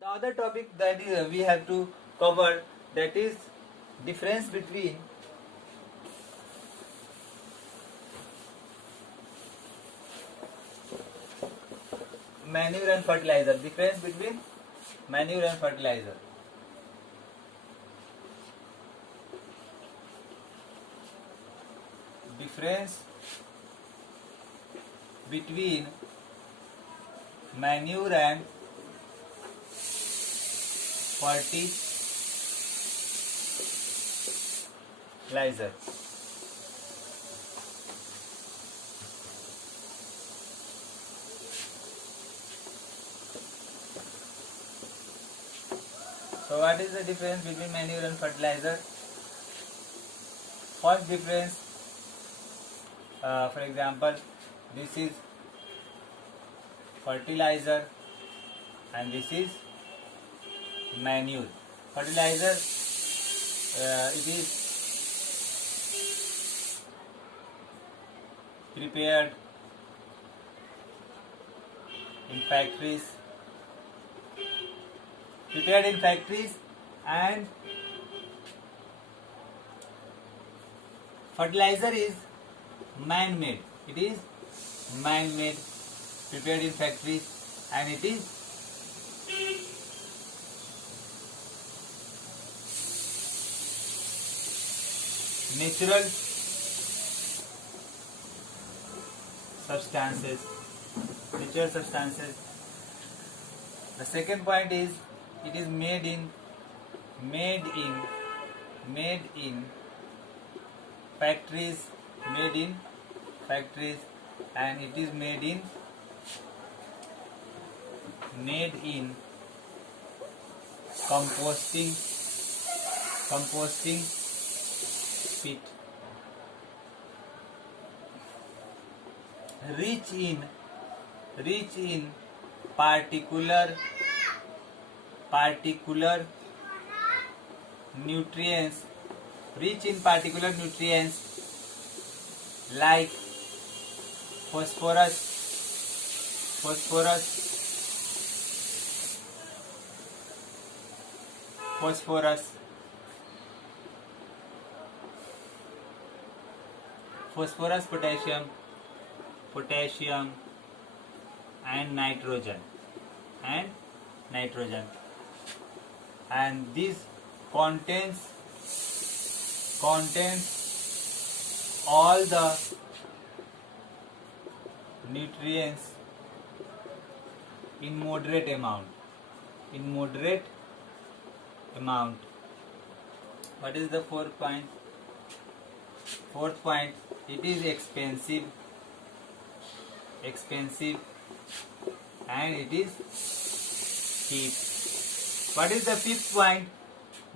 The other topic that we have to cover, that is difference between manure and fertilizer. Difference between manure and fertilizer. Difference between manure and fertilizer. So what is the difference between manure and fertilizer? First difference, for example, this is fertilizer and this is manure. Fertilizer, it is prepared in factories, and fertilizer is man-made. It is man-made, prepared in factories, and it is natural substances. The second point is it is made in factories, and it is made in composting pit, rich in particular nutrients, like phosphorus, potassium, and nitrogen, and this contains all the nutrients in moderate amount. What is the fourth point? It is expensive, and it is cheap. What is the fifth point?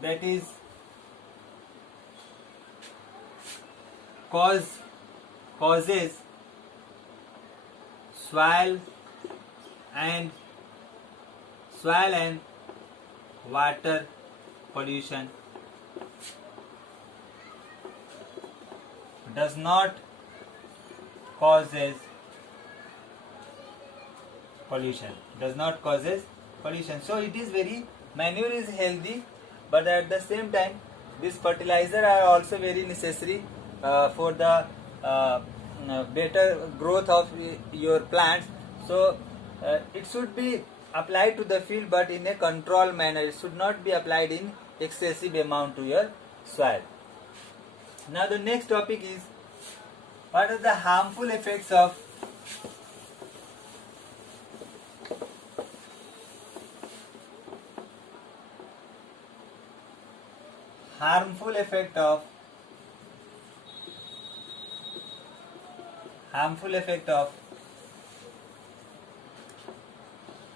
That is causes soil and water pollution. Does not causes pollution. So it is manure is healthy, but at the same time this fertilizer are also very necessary for the better growth of your plants. So it should be applied to the field, but in a controlled manner. It should not be applied in excessive amount to your soil. Now the next topic is, what are the harmful effects of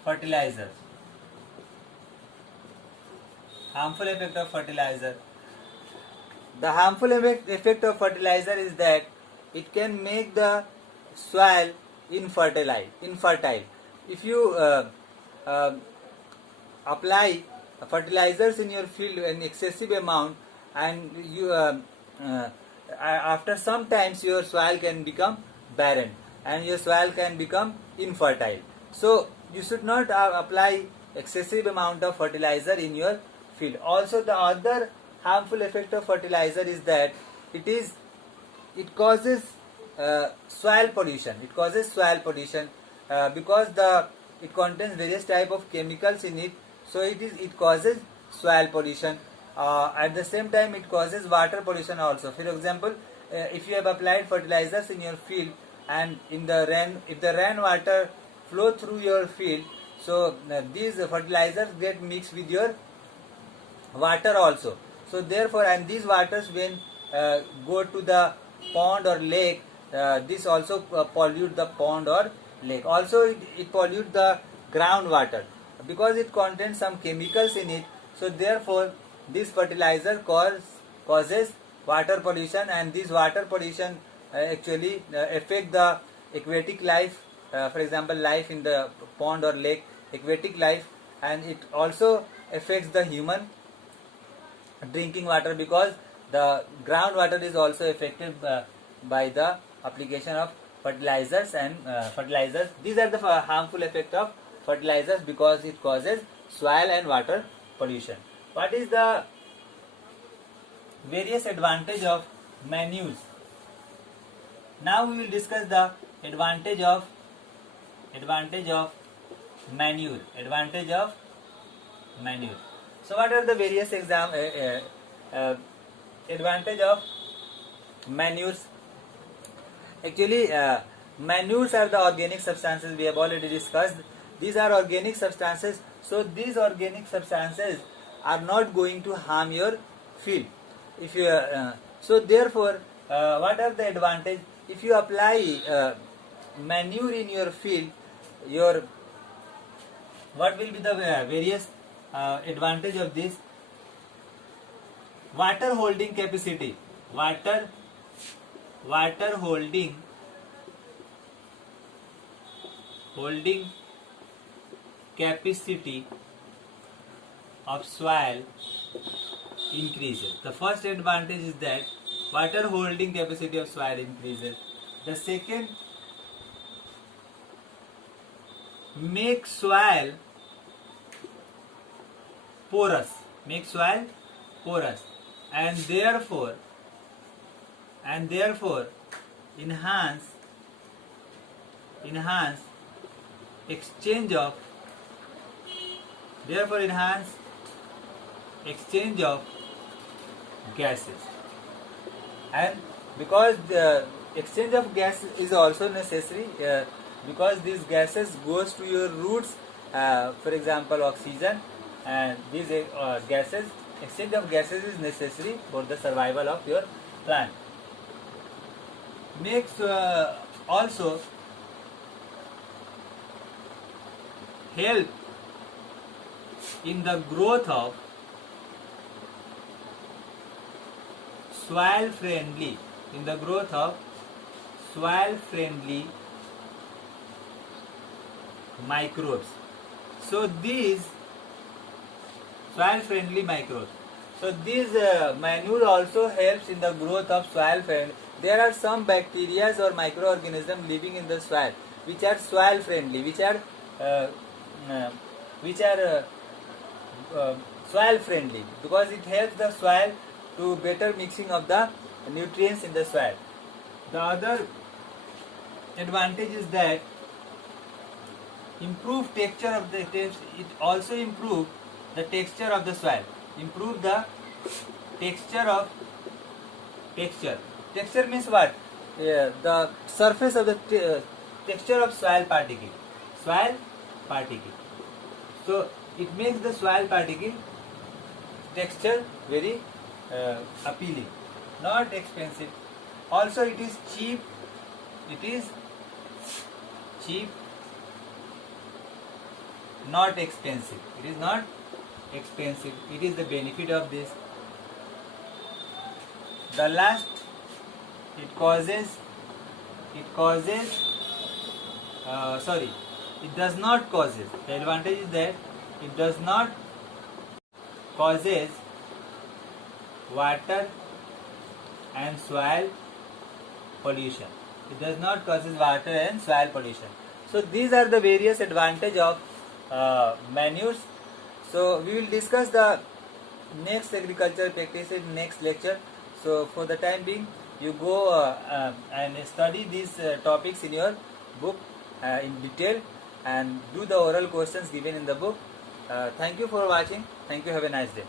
fertilizer. The harmful effect of fertilizer is that it can make the soil infertile. If you apply fertilizers in your field in excessive amount, and you after some times your soil can become barren and your soil can become infertile. So you should not apply excessive amount of fertilizer in your field. Also, the other harmful effect of fertilizer is that it causes soil pollution. It causes soil pollution because it contains various type of chemicals in it. So it causes soil pollution. At the same time, it causes water pollution also. For example, if you have applied fertilizers in your field and if the rain water flow through your field, so these fertilizers get mixed with your water also. So therefore, and these waters when go to the pond or lake, this also pollute the pond or lake. Also it pollute the groundwater because it contains some chemicals in it. So therefore, this fertilizer causes water pollution, and this water pollution actually affect the aquatic life, for example life in the pond or lake, aquatic life, and it also affects the human drinking water because the groundwater is also affected by the application of fertilizers and fertilizers. These are the harmful effect of fertilizers because it causes soil and water pollution. What is the various advantage of manures? Now we will discuss the advantage of manure. Advantage of manure. So what are the various advantage of manures? Actually, manures are the organic substances we have already discussed. These are organic substances. So these organic substances are not going to harm your field. If you so therefore, what are the advantage? If you apply manure in your field, what will be the various advantage of this? Water holding capacity. Water holding capacity of soil increases. The first advantage is that water holding capacity of soil increases. The second, make soil porous, and therefore enhance exchange of gases. And because the exchange of gas is also necessary, because these gases goes to your roots, for example oxygen, and these exchange of gases is necessary for the survival of your plant. Makes also help in the growth of soil friendly microbes. So these soil friendly microbes. So this manure also helps in the growth of soil friendly. There are some bacteria or microorganisms living in the soil which are soil friendly, which are soil friendly because it helps the soil to better mixing of the nutrients in the soil. The other advantage is that improve texture of the it also improve the texture of the soil. Improve the texture means what? The surface of the texture of soil particle. So it makes the soil particle texture very appealing, not expensive. Also it is cheap, not expensive. It is not expensive. It is the benefit of this. The last, it does not causes. The advantage is that it does not causes water and soil pollution. It does not causes water and soil pollution. So these are the various advantage of manures. So we will discuss the next agriculture practice in next lecture. So for the time being, you go and study these topics in your book in detail and do the oral questions given in the book. Thank you for watching. Thank you. Have a nice day.